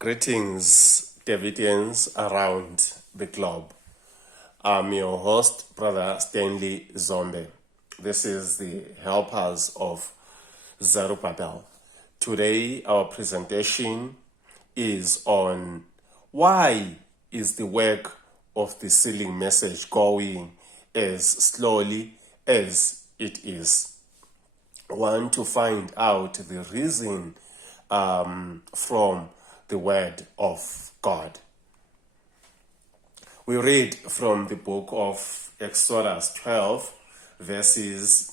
Greetings, Davidians around the globe. I'm your host, Brother Stanley Zombe. This is the Helpers of Zerubbabel. Today, our presentation is on why is the work of the sealing message going as slowly as it is. I want to find out the reason from the Word of God. We read from the book of Exodus 12, verses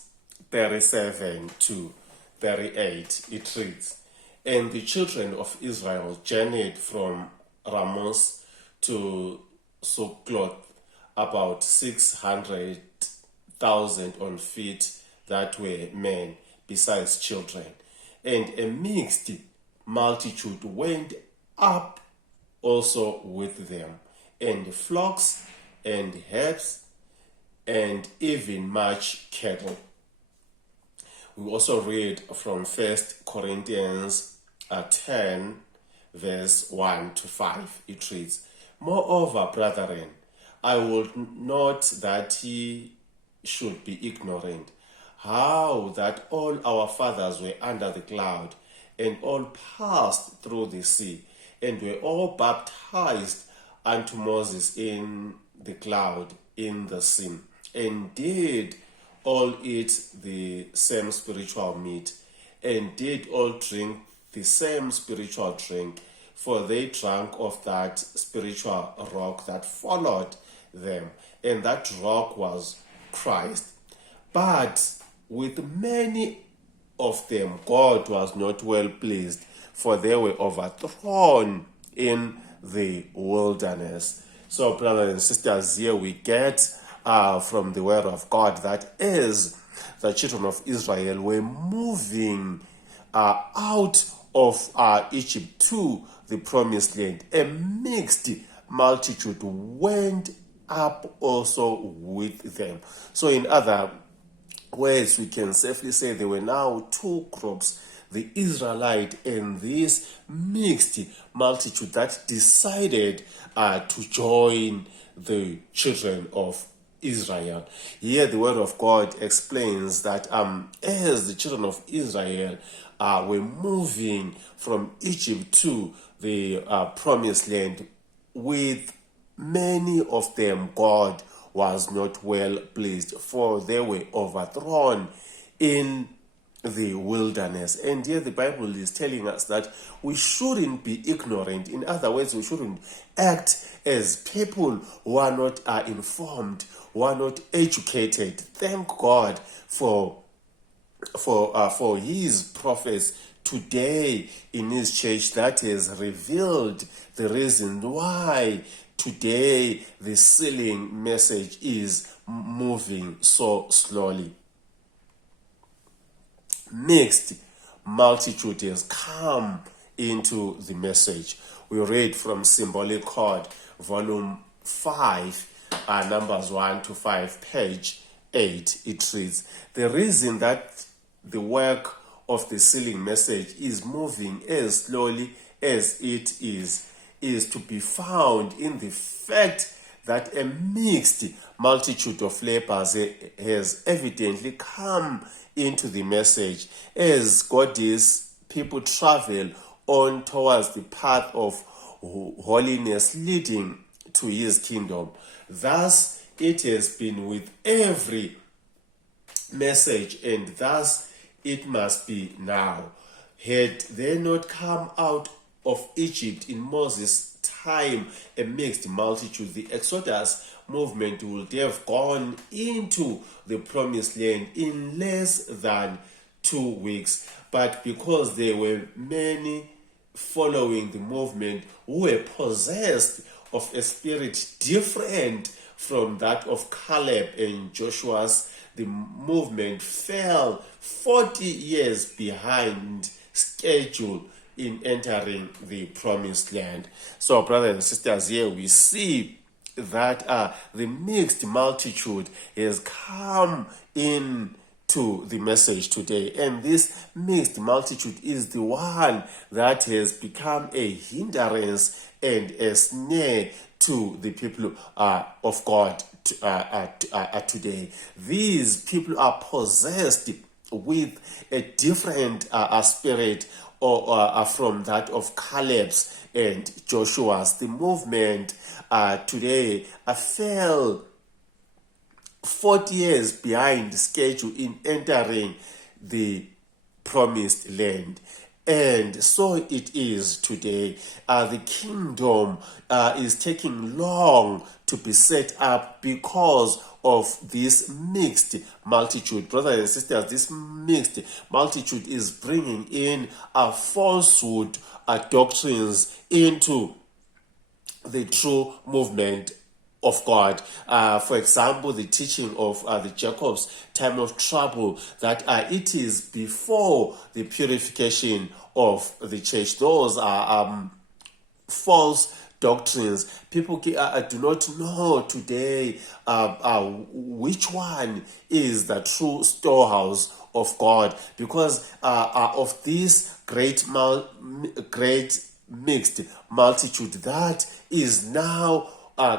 37 to 38. It reads, "And the children of Israel journeyed from Ramoth to Succoth, about 600,000 on feet that were men, besides children. And a mixed multitude went up also with them, and flocks and herds, and even much cattle." We also read from 1 Corinthians 10, verse 1 to 5. It reads, "Moreover, brethren, I would not that ye should be ignorant, how that all our fathers were under the cloud, and all passed through the sea, and were all baptized unto Moses in the cloud in the sea, and did all eat the same spiritual meat, and did all drink the same spiritual drink, for they drank of that spiritual rock that followed them, and that rock was Christ. But with many of them God was not well pleased, for they were overthrown in the wilderness." So, brothers and sisters, here we get from the word of God that as the children of Israel were moving out of Egypt to the promised land, a mixed multitude went up also with them. So in other words, we can safely say there were now two groups, the Israelite and this mixed multitude that decided to join the children of Israel. Here the word of God explains that as the children of Israel were moving from Egypt to the promised land, with many of them God was not well pleased, for they were overthrown in the wilderness. And here the Bible is telling us that we shouldn't be ignorant. In other words, we shouldn't act as people who are not informed, who are not educated. Thank God for his prophets today in his church that has revealed the reason why today the sealing message is moving so slowly. Mixed multitude has come into the message. We read from Symbolic Code, volume 5, numbers 1 to 5, page 8. It reads, "The reason that the work of the sealing message is moving as slowly as it is to be found in the fact that a mixed multitude of lepers has evidently come into the message as God's people travel on towards the path of holiness leading to his kingdom. Thus it has been with every message, and thus it must be now. Had they not come out of Egypt in Moses' time, a mixed multitude, the Exodus movement would have gone into the promised land in less than 2 weeks. But because there were many following the movement who were possessed of a spirit different from that of Caleb and Joshua's, the movement fell 40 years behind schedule in entering the promised land. So, brothers and sisters, here we see that the mixed multitude has come in to the message today. And this mixed multitude is the one that has become a hindrance and a snare to the people of God today. These people are possessed with a different spirit or from that of Caleb's and Joshua's. The movement today fell 40 years behind schedule in entering the promised land. And so it is today. The kingdom is taking long to be set up because of this mixed multitude. Brothers and sisters, this mixed multitude is bringing in falsehood doctrines into the true movement of God. For example, the teaching of the Jacob's time of trouble, that it is before the purification of the church. Those are false doctrines. People do not know today which one is the true storehouse of God, because of this great mixed multitude that is now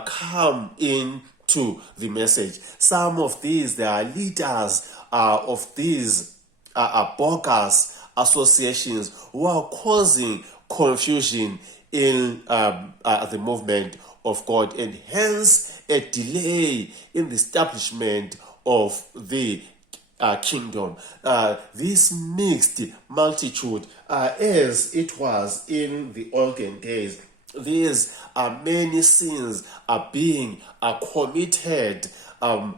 come into the message. Some of these, they are leaders of these bogus associations who are causing confusion in the movement of God, and hence a delay in the establishment of the kingdom. This mixed multitude, as it was in the olden days, these many sins are being committed in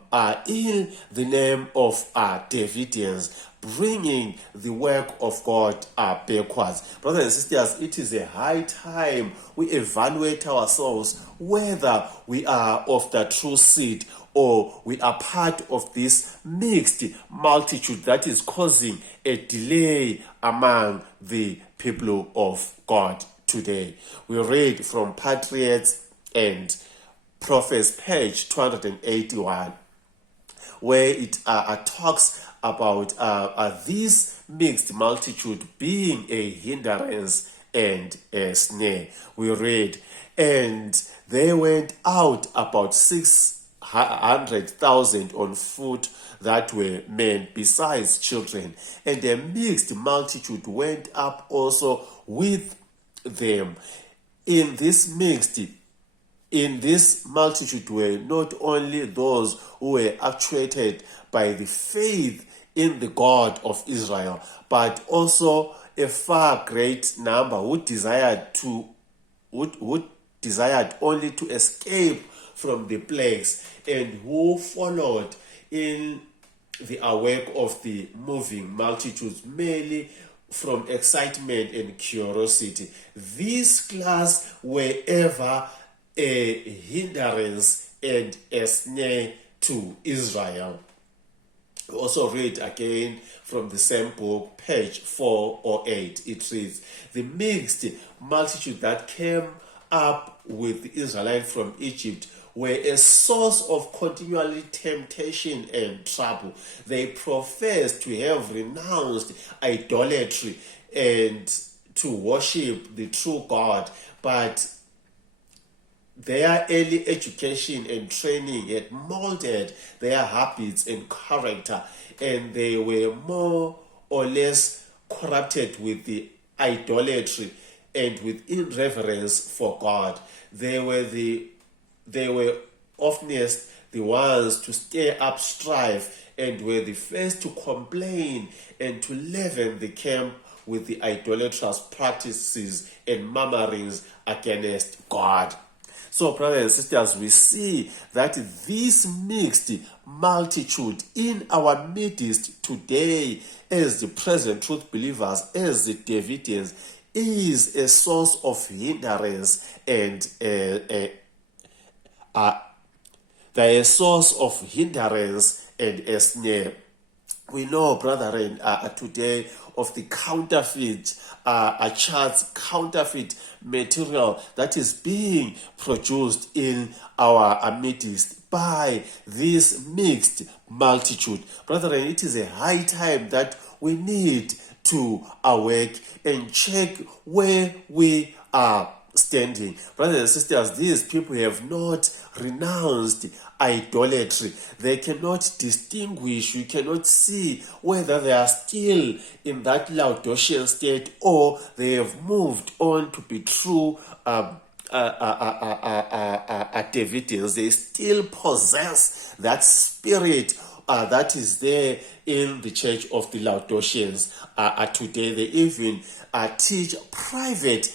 the name of Davidians, bringing the work of God backwards. Brothers and sisters, it is a high time we evaluate ourselves whether we are of the true seed or we are part of this mixed multitude that is causing a delay among the people of God today. We read from Patriots and Prophets, page 281, where it talks about this mixed multitude being a hindrance and a snare. We read, and they went out about 600,000 on foot that were men, besides children, and a mixed multitude went up also with them. In this multitude were not only those who were actuated by the faith in the God of Israel, but also a far great number who desired only to escape from the plagues, and who followed in the work of the moving multitudes merely from excitement and curiosity. This class were ever a hindrance and a snare to Israel. We also read again from the same book, page 408. It reads, the mixed multitude that came up with the Israelites from Egypt were a source of continually temptation and trouble. They professed to have renounced idolatry and to worship the true God, but their early education and training had molded their habits and character, and they were more or less corrupted with the idolatry and with irreverence for God. They were oftenest the ones to stir up strife, and were the first to complain and to leaven the camp with the idolatrous practices and murmurings against God. So, brothers and sisters, we see that this mixed multitude in our midst today, as the present truth believers, as the Davidians, is a source of hindrance and a source of hindrance and a snare. We know, brethren, today of the counterfeit charts, counterfeit material that is being produced in our midst by this mixed multitude. Brethren, it is a high time that we need to awake and check where we are standing. Brothers and sisters, these people have not renounced idolatry. They cannot distinguish. You cannot see whether they are still in that Laodicean state or they have moved on to be true Davidians. They still possess that spirit that is there in the church of the Laodiceans today. They even teach private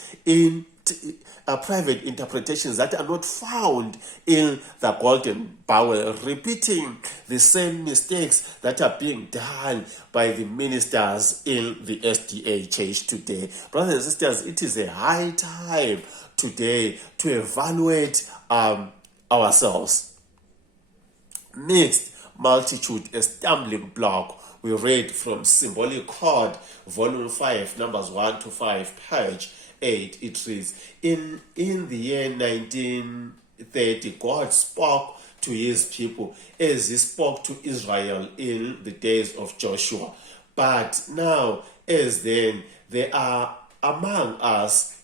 interpretations that are not found in the Golden Bowl, repeating the same mistakes that are being done by the ministers in the SDA church today. Brothers and sisters, it is a high time today to evaluate ourselves. Mixed multitude, a stumbling block. We read from Symbolic Chord, Volume 5, Numbers 1 to 5, page 8. It reads, in the year 1930, God spoke to his people as he spoke to Israel in the days of Joshua. But now, as then, there are among us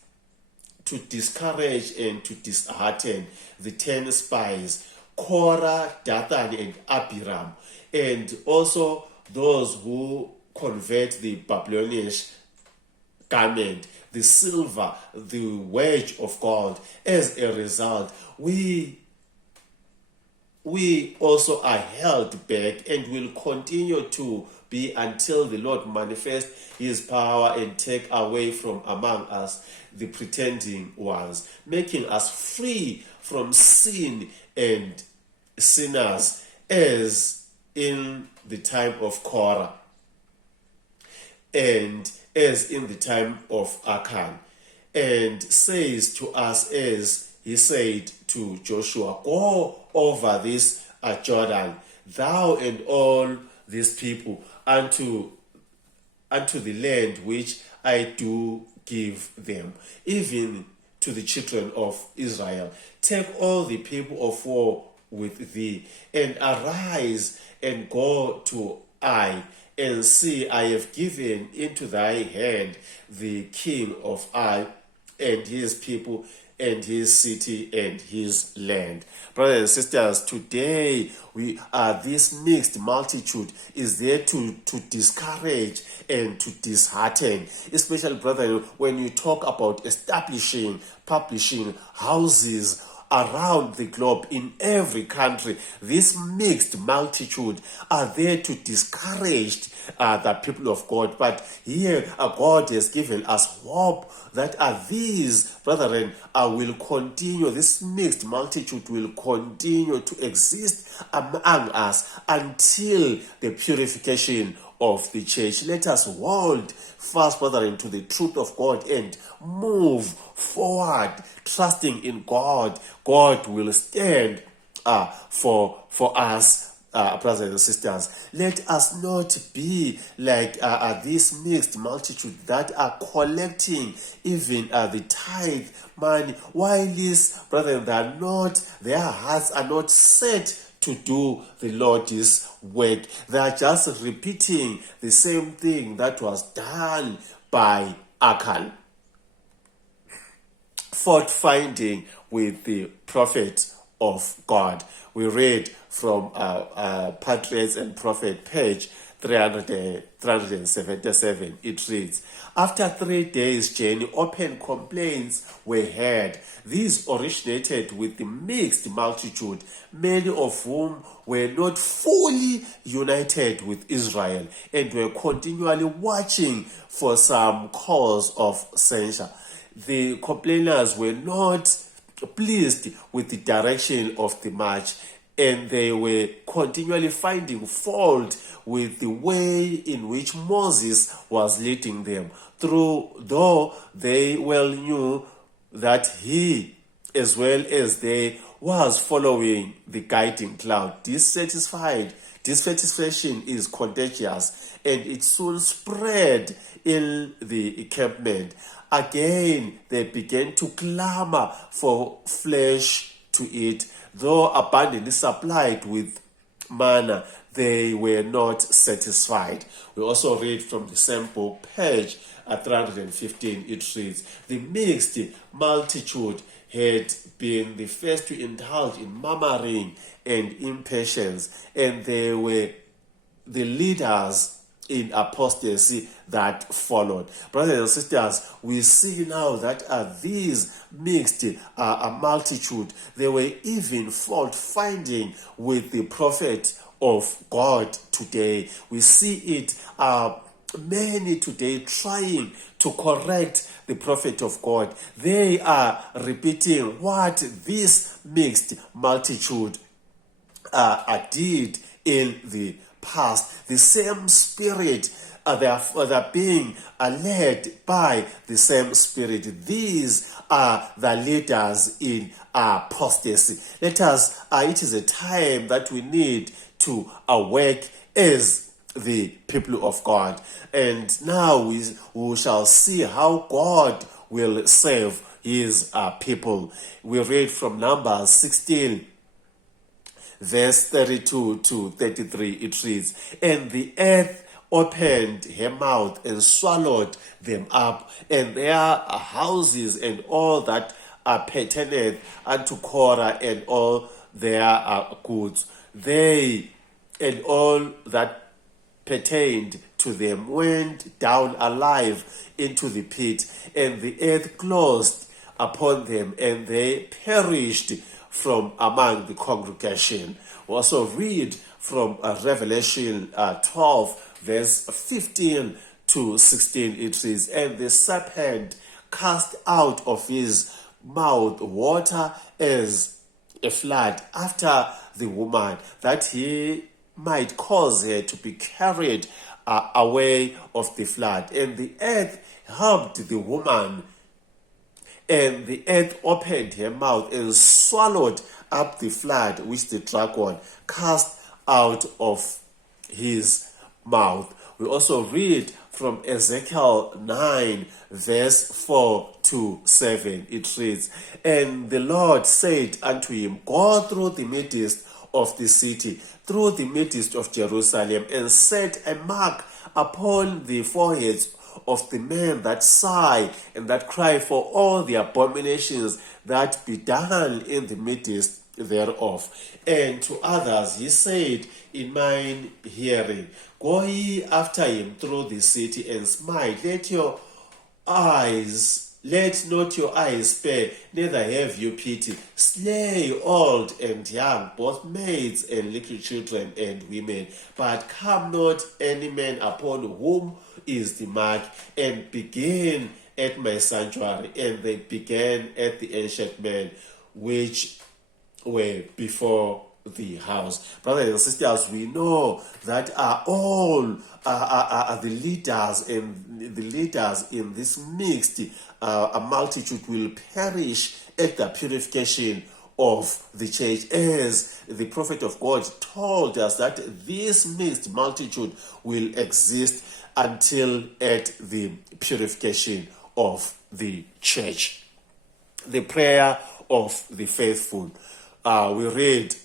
to discourage and to dishearten the 10 spies, Korah, Dathan, and Abiram, and also those who convert the Babylonian garment, the silver, the wedge of gold. As a result, we also are held back and will continue to be until the Lord manifests his power and take away from among us the pretending ones, making us free from sin and sinners, as in the time of Korah and as in the time of Achan, and says to us as he said to Joshua, go over this Jordan, thou and all these people, unto the land which I do give them, even to the children of Israel. Take all the people of war with thee, and arise and go to Ai, and see, I have given into thy hand the king of Ai, and his people, and his city, and his land. Brothers and sisters, today this mixed multitude is there to discourage and to dishearten, especially, brother, when you talk about establishing, publishing houses around the globe, in every country. This mixed multitude are there to discourage the people of God. But here God has given us hope that these, brethren, will continue. This mixed multitude will continue to exist among us until the purification of the church. Let us hold fast, brethren, to the truth of God and move forward, trusting in God. God will stand for us, brothers and sisters. Let us not be like this mixed multitude that are collecting even the tithe money, while these brethren, their hearts are not set to do the Lord's work. They are just repeating the same thing that was done by Achan. Fault finding with the prophet of God. We read from Patriarchs and Prophet, page 377. It reads, after 3 days' journey, open complaints were heard. These originated with the mixed multitude, many of whom were not fully united with Israel and were continually watching for some cause of censure. The complainers were not pleased with the direction of the march, and they were continually finding fault with the way in which Moses was leading them, though they well knew that he, as well as they, was following the guiding cloud. Dissatisfied dissatisfaction is contagious, and it soon spread in the encampment. Again, they began to clamor for flesh to eat. Though abundantly supplied with manna, they were not satisfied. We also read from the same book, page 315, it reads, the mixed multitude had been the first to indulge in murmuring and impatience, and they were the leaders in apostasy that followed. Brothers and sisters, we see now that these mixed multitude, they were even fault finding with the prophet of God today. We see it many today trying to correct the prophet of God. They are repeating what this mixed multitude did in the past. The same spirit, they are being led by the same spirit. These are the leaders in apostasy. It is a time that we need to awake as the people of God. And now we shall see how God will save his people. We read from Numbers 16, verse 32 to 33, it reads, and the earth opened her mouth and swallowed them up, and their houses and all that pertained unto Korah and all their goods. They and all that pertained to them went down alive into the pit, and the earth closed upon them, and they perished from among the congregation. We also read from Revelation 12, verse 15 to 16, it reads, and the serpent cast out of his mouth water as a flood after the woman, that he might cause her to be carried away of the flood. And the earth helped the woman, and the earth opened her mouth and swallowed up the flood which the dragon cast out of his mouth. We also read from Ezekiel 9, verse 4 to 7. It reads, and the Lord said unto him, go through the midst of the city, through the midst of Jerusalem, and set a mark upon the foreheads of the men that sigh and that cry for all the abominations that be done in the midst thereof. And to others he said in mine hearing, go ye after him through the city and smite. Let not your eyes spare, neither have you pity. Slay old and young, both maids and little children and women. But come not any man upon whom is the mark, and begin at my sanctuary. And they began at the ancient men which were before the house. Brothers and sisters, we know that all the leaders in this mixed a multitude will perish at the purification of the church, as the prophet of God told us that this mixed multitude will exist until at the purification of the church. The prayer of the faithful. We read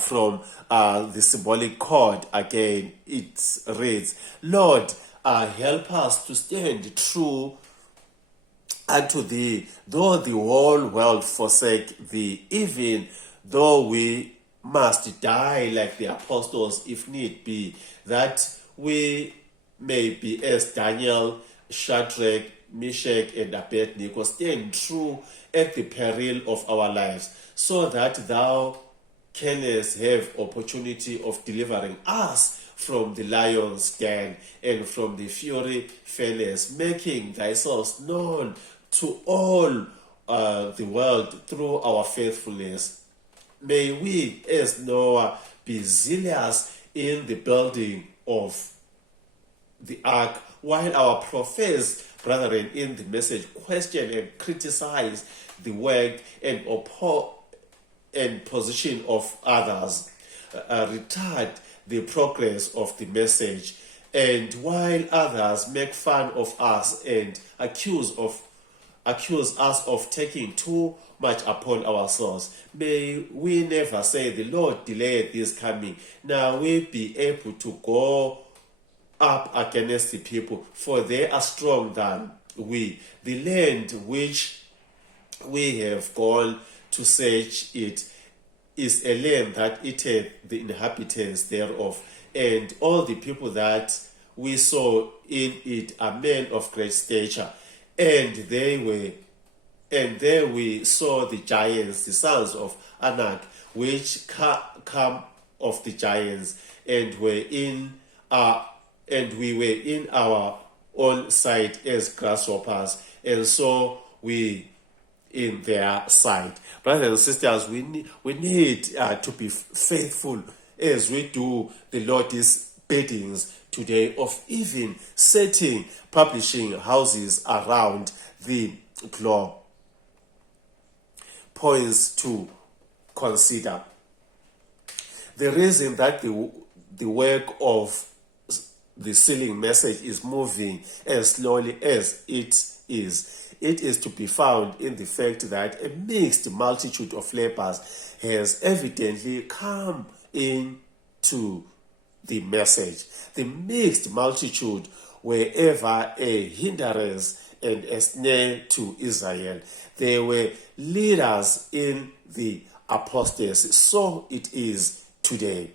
from the symbolic chord again. It reads, Lord, help us to stand true unto thee, though the whole world forsake thee, even though we must die like the apostles if need be, that we may be as Daniel, Shadrach, Meshach, and Abednego, stand true at the peril of our lives, so that thou canst have opportunity of delivering us from the lion's den and from the fury furnace, making thyself known to all the world through our faithfulness. May we, as Noah, be zealous in the building of the ark, while our professed brethren in the message question and criticize the work and position of others, retard the progress of the message. And while others make fun of us and accuse us of taking too much upon ourselves, may we never say, the Lord delayed this coming. Now we be able to go up against the people, for they are stronger than we. The land which we have gone to search it is a land that eateth the inhabitants thereof, and all the people that we saw in it are men of great stature. And there we saw the giants, the sons of Anak, which come of the giants, and we were in our own sight as grasshoppers, and so we in their sight. Brothers and sisters, we need to be faithful as we do the Lord's biddings today, of even setting publishing houses around the globe. Points to consider. The reason that the work of the sealing message is moving as slowly as it is to be found in the fact that a mixed multitude of lepers has evidently come into the message. The mixed multitude were ever a hindrance and a snare to Israel. They were leaders in the apostasy. So it is today.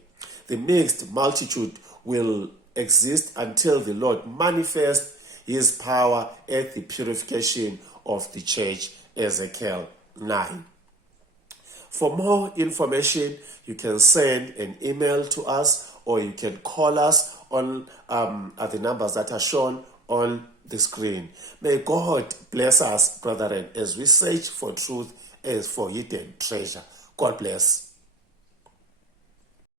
The mixed multitude will exist until the Lord manifests his power at the purification of the church. Ezekiel 9. For more information, you can send an email to us, or you can call us on at the numbers that are shown on the screen. May God bless us, brethren, as we search for truth as for hidden treasure. God bless.